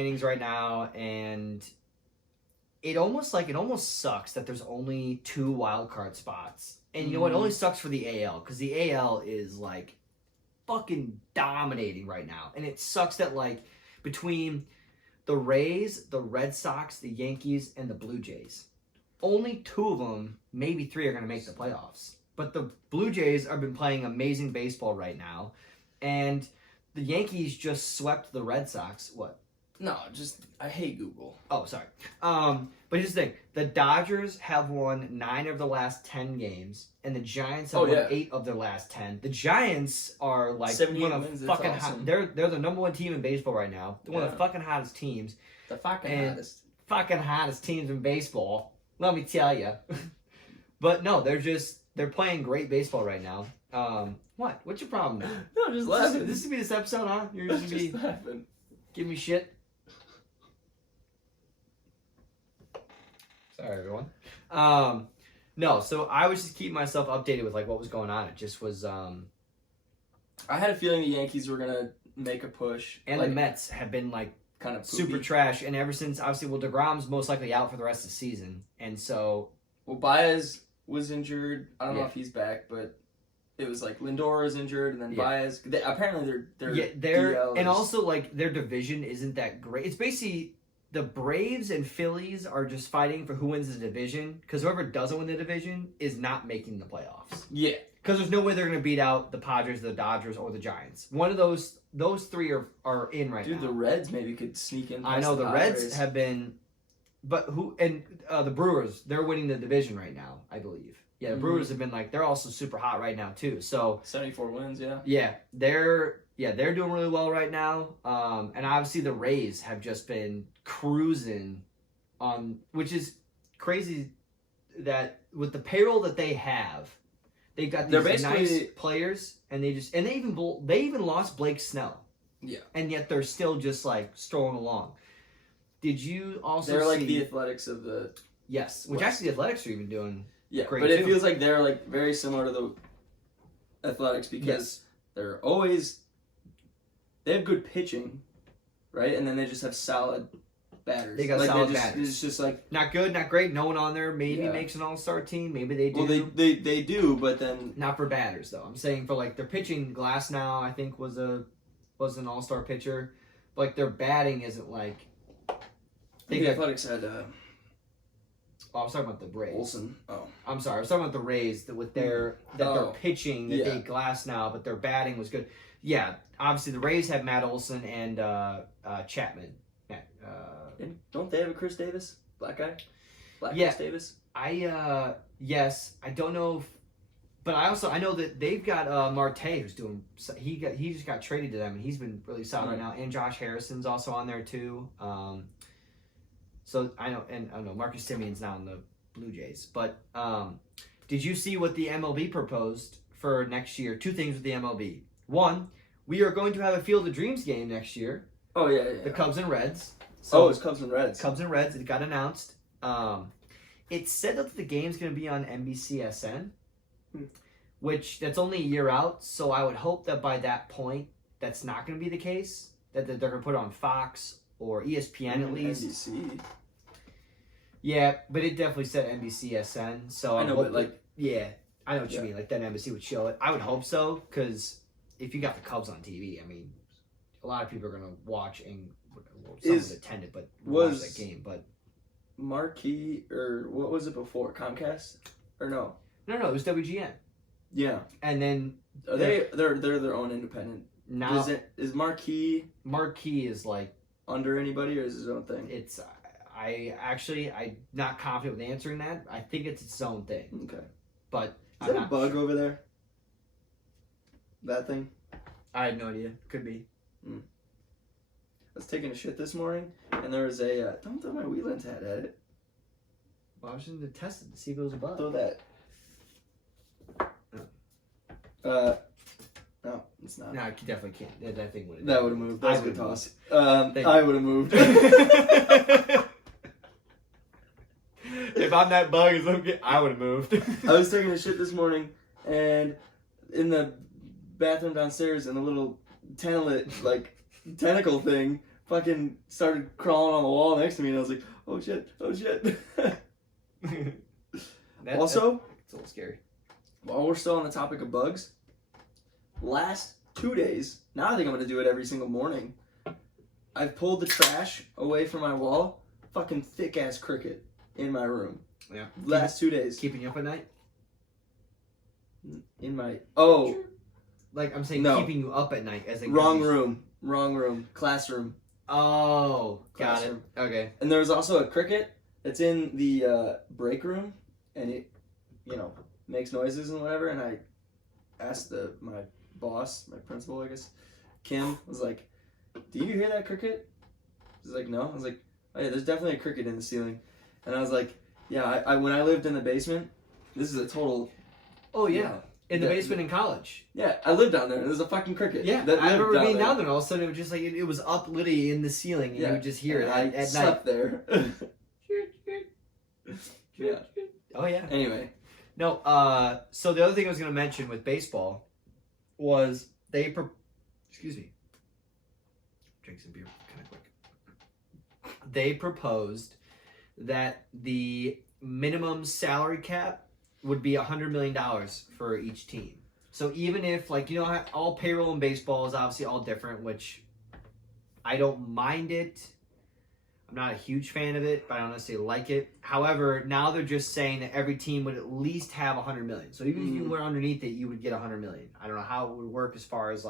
innings right now, and it almost sucks that there's only 2 wild card spots. And you know what? It only sucks for the AL because the AL is like fucking dominating right now, and it sucks that like between the Rays, the Red Sox, the Yankees, and the Blue Jays, only 2 of them, maybe 3, are going to make the playoffs. But the Blue Jays have been playing amazing baseball right now, and the Yankees just swept the Red Sox. What? No, just I hate Google. Oh, sorry. But here's the thing: the Dodgers have won 9 of the last 10 games, and the Giants have won 8 of their last 10. The Giants are like one of wins, fucking awesome. hot. They're the number 1 team in baseball right now. They're one of the fucking hottest teams. The fucking hottest teams in baseball. Let me tell you. But no, they're playing great baseball right now. What? What's your problem now? No, just laughing. This would be this episode, huh? You're just gonna be laughing. Give me shit. Sorry, everyone. No, so I was just keeping myself updated with like what was going on. It just was. I had a feeling the Yankees were gonna make a push, and like, the Mets have been like kind of super trash, and ever since obviously, DeGrom's most likely out for the rest of the season, and so Baez was injured. I don't know if he's back, but it was like Lindor is injured, and then Baez. Apparently, they're and also like their division isn't that great. It's basically the Braves and Phillies are just fighting for who wins the division, because whoever doesn't win the division is not making the playoffs. Yeah. Because there's no way they're going to beat out the Padres, the Dodgers, or the Giants. One of those 3 are in right now. Dude, the Reds maybe could sneak in. I know the Reds have been, but the Brewers, they're winning the division right now, I believe. Yeah, the Brewers have been like, they're also super hot right now too. So 74 wins, yeah. Yeah, they're doing really well right now. And obviously the Rays have just been cruising on, which is crazy that with the payroll that they have, they've got these nice players, and they even lost Blake Snell. Yeah. And yet they're still just like strolling along. Did you also They're like the Athletics of the Yes, which actually the Athletics are even doing great but it too. feels like they're like very similar to the Athletics because they're always they have good pitching, right? And then they just have solid batters. They got solid batters. It's just like not good, not great. No one on there maybe makes an all-star team. Maybe they do. Well, they do, but then not for batters though. I'm saying for like their pitching. Glass now I think was an all-star pitcher, but like their batting isn't like. The Athletics had. I was talking about the Rays. Olsen. Oh, I'm sorry. I was talking about the Rays with their pitching that they Glass now, but their batting was good. Yeah, obviously the Rays have Matt Olson and Chapman. Don't they have a Chris Davis? Black guy? Chris Davis? Yes. I don't know but I know that they've got Marte who's doing he just got traded to them, and he's been really solid right now, and Josh Harrison's also on there too. So I know Marcus Simeon's now in the Blue Jays. But did you see what the MLB proposed for next year? 2 things with the MLB. 1, we are going to have a Field of Dreams game next year. Oh yeah. The Cubs and Reds. So it's Cubs and Reds. Cubs and Reds. It got announced. It's said that the game's going to be on NBCSN, which that's only a year out. So I would hope that by that point, that's not going to be the case. That they're going to put it on Fox or ESPN at least. NBC. Yeah, but it definitely said NBCSN. So I know, but like, I know what you mean. Like then NBC would show it. I would hope so, because if you got the Cubs on TV, I mean, a lot of people are gonna watch, and some would attend it, but watch that game. But Marquee, or what was it before? Comcast, or no? No, it was WGN. Yeah, and then they're their own independent. Now is Marquee is like under anybody, or is it his own thing? It's I'm not confident with answering that. I think it's its own thing. Okay, but is that a bug over there? That thing? I have no idea. Could be. I was taking a shit this morning, and there was a don't throw my Wheelands hat at it. Well, I was going to test it to see if it was a bug. Throw that. No, it's not. No, I definitely can't. That thing would have. That would have moved. That was a good toss. I would have moved. If I'm that bug, I would have moved. I was taking a shit this morning, and in the bathroom downstairs, and a little tentacle thing fucking started crawling on the wall next to me, and I was like, oh shit. Also, it's a little scary. While we're still on the topic of bugs, last 2 days, now I think I'm going to do it every single morning, I've pulled the trash away from my wall, fucking thick-ass cricket in my room. Yeah. Last 2 days. Keeping you up at night? In my... Oh. Like, I'm saying No. keeping you up at night. As in Wrong room. Classroom. Oh, got Classroom. it. Okay. And there was also a cricket that's in the break room, and it, makes noises and whatever, and I asked my boss, my principal, I guess, Kim, was like, do you hear that cricket? She's like, no. I was like, oh yeah, there's definitely a cricket in the ceiling. And I was like, yeah, I when I lived in the basement, this is a total... Oh, yeah. In the basement in college. Yeah, I lived down there, and there's a fucking cricket. Yeah, that I remember lived being down there, and all of a sudden it was just like, it was up literally in the ceiling, and you would just hear it I at slept night. there. Yeah. Oh, yeah. Anyway. No, so the other thing I was going to mention with baseball was excuse me. Drink some beer kind of quick. They proposed that the minimum salary cap would be $100 million for each team. So even if, all payroll in baseball is obviously all different, which I don't mind it. I'm not a huge fan of it, but I don't necessarily like it. However, now they're just saying that every team would at least have $100 million. So even if you went underneath it, you would get $100 million. I don't know how it would work as far as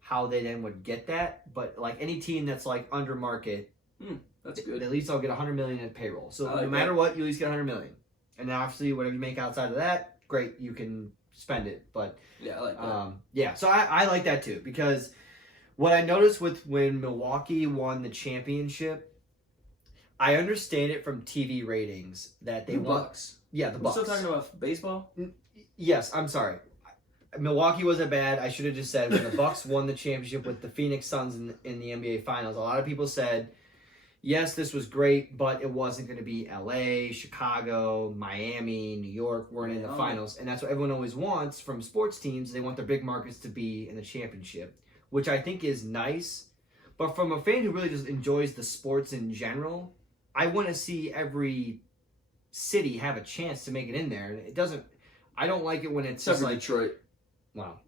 how they then would get that, but any team that's under market, that's good. At least I'll get $100 million in payroll. So like no matter what, you at least get $100 million. And then obviously whatever you make outside of that, great, you can spend it. But yeah, I like that. Yeah, so I like that too, because what I noticed with when Milwaukee won the championship, I understand it from TV ratings that they want. Bucks. Yeah, the We're Bucks. still talking about baseball? Yes, I'm sorry. Milwaukee wasn't bad. I should have just said when the Bucks won the championship with the Phoenix Suns in the NBA Finals, a lot of people said, yes, this was great, but it wasn't going to be LA, Chicago, Miami, New York weren't in the finals. And that's what everyone always wants from sports teams. They want their big markets to be in the championship, which I think is nice. But from a fan who really just enjoys the sports in general, I want to see every city have a chance to make it in there. And it doesn't, I don't like it when it's Except just for Detroit. Wow.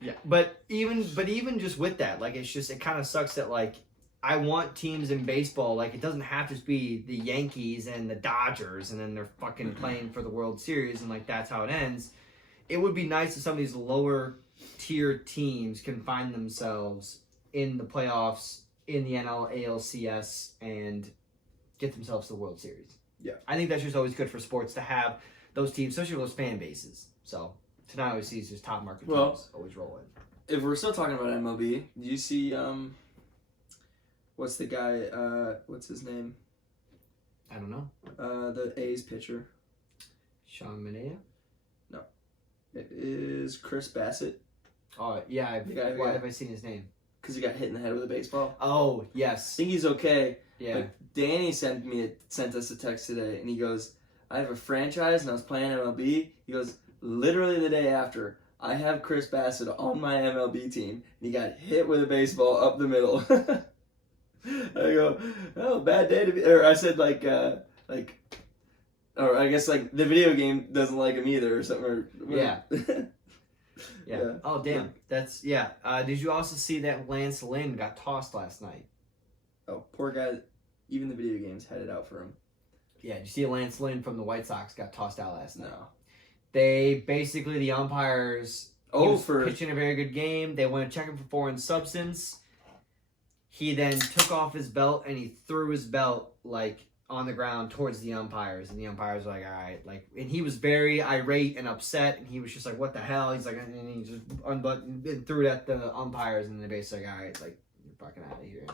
Yeah. But even just with that, it kind of sucks that I want teams in baseball, it doesn't have to just be the Yankees and the Dodgers and then they're fucking playing for the World Series and that's how it ends. It would be nice if some of these lower tier teams can find themselves in the playoffs in the NL, ALCS, and get themselves to the World Series. Yeah. I think that's just always good for sports to have those teams, especially those fan bases. So tonight always sees just top market teams always roll in. If we're still talking about MLB, do you see what's the guy? What's his name? I don't know. The A's pitcher. Sean Manaea? No. It is Chris Bassett. Oh yeah. Why have I seen his name? Because he got hit in the head with a baseball. Oh I yes. think he's okay. Yeah. But Danny sent us a text today, and he goes, "I have a franchise, and I was playing MLB." He goes, literally the day after, I have Chris Bassett on my MLB team, and he got hit with a baseball up the middle. I go, oh, bad day to be. Or I said or I guess the video game doesn't like him either, or something. Or, yeah. Yeah. Oh damn. That's yeah. Did you also see that Lance Lynn got tossed last night? Oh, poor guy. Even the video games had it out for him. Yeah. Did you see Lance Lynn from the White Sox got tossed out last night? No. They basically the umpires. He was pitching a very good game. They went to check him for foreign substance. He then took off his belt and he threw his belt on the ground towards the umpires, and the umpires were all right, and he was very irate and upset, and he was just what the hell? He's and he just unbuttoned and threw it at the umpires, and they basically all right, you're fucking out of here.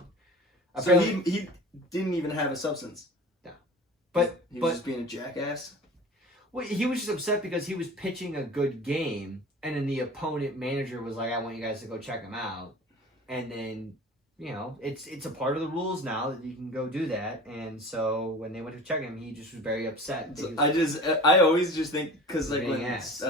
And so he didn't even have a substance. No, he was just being a jackass. Well, he was just upset because he was pitching a good game, and then the opponent manager was I want you guys to go check him out, and then. It's a part of the rules now that you can go do that, and so when they went to check him, he just was very upset. So I always just think because when Max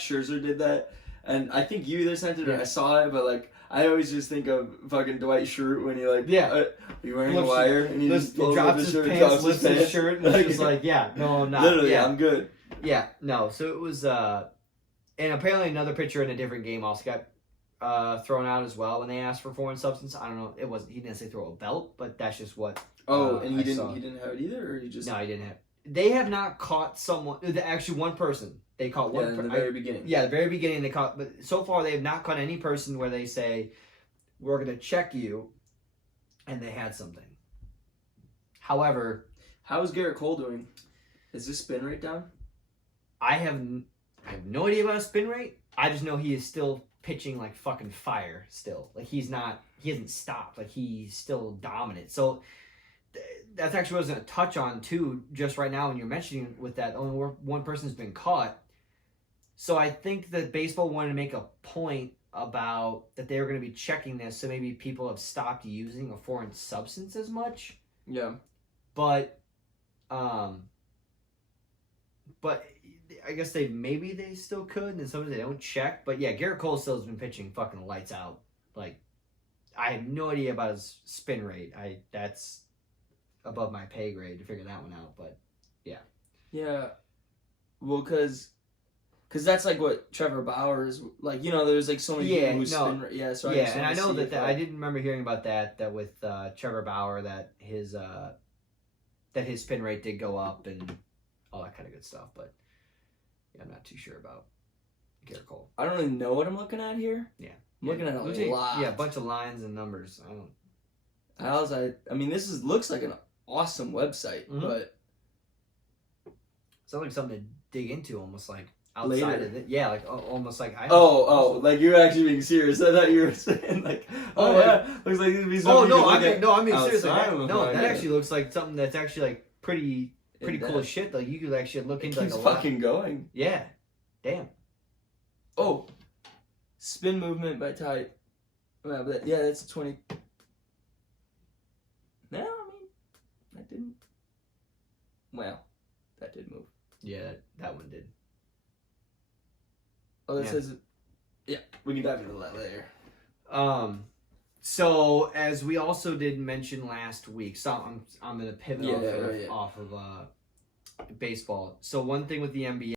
Scherzer did that, and I think you either sent it or I saw it, but I always just think of fucking Dwight Schrute when he like, Yeah. are you wearing a Lifts- wire? And he just pulls up drops his his shirt, pants, drops lifts his his pants. shirt, and it's just like, yeah, no, I'm not. Literally, yeah. I'm good. Yeah, no. So it was, and apparently another pitcher in a different game also got thrown out as well when they asked for foreign substance. I don't know. It wasn't. He didn't say throw a belt, but that's just what. Oh, and I he saw. didn't have it either, or he just No, he didn't have. They have not caught someone. Actually, one person. They caught one. in the very beginning. Yeah, the very beginning they caught. But so far they have not caught any person where they say, "We're going to check you," and they had something. However, How is Garrett Cole doing? Is his spin rate down? I have no idea about his spin rate. I just know he is still pitching like fucking fire still. Like he hasn't stopped. Like he's still dominant. So that's actually what I was going to touch on too just right now when you're mentioning with that only one person's been caught. So I think that baseball wanted to make a point about that they were going to be checking this so maybe people have stopped using a foreign substance as much. Yeah. But I guess they still could, and sometimes they don't check. But yeah, Garrett Cole still has been pitching fucking lights out. Like, I have no idea about his spin rate. That's above my pay grade to figure that one out. But yeah, Yeah. Well, because that's like what Trevor Bauer is like. You know, there's like so many people who spin rate. Yeah, so yeah, and I know that I didn't remember hearing about that with Trevor Bauer that his spin rate did go up and all that kind of good stuff. But yeah, I'm not too sure about Garrett Cole. I don't really know what I'm looking at here. Yeah. I'm looking at a lot. Yeah, a bunch of lines and numbers. I mean, looks like an awesome website, but sounds like something to dig into, almost like outside later. of it. Yeah, like almost like I. Like you're actually being serious. I thought you were saying like, looks like this would be something. I'm being serious. Like, outside. that actually looks like something that's actually like pretty cool as shit. Like you could actually look into like a lot. Fucking going. Yeah, damn. Oh, spin movement by type. Well, that's a 20. No, I mean, that didn't. Well, that did move. Yeah, that one did. Oh, that says. Yeah, we can dive into that later. So as we also did mention last week, so I'm gonna pivot off of baseball. So one thing with the NBA.